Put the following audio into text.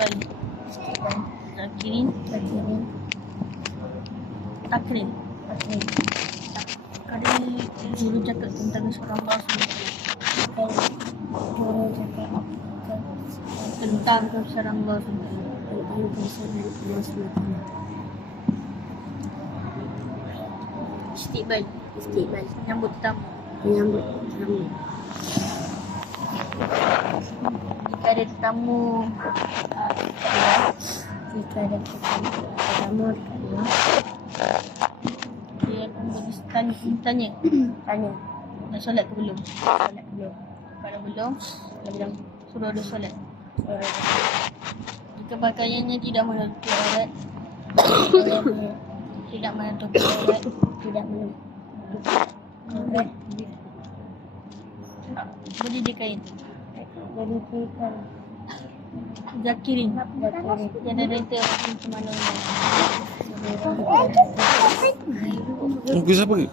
Istiqbal. Zakirin. Takrib. Kali guru cakap tentang seorang Rasul. Tentang seorang Rasul. Istiqbal. Menyambut tamu. Jika ada tetamu dia akan tanya dah solat ke belum? Kalau belum suruh dia solat. Jika pakaiannya tidak menutupi aurat, boleh dia kain. Zakirin. Yang ada itu macam mana? Siapa ke?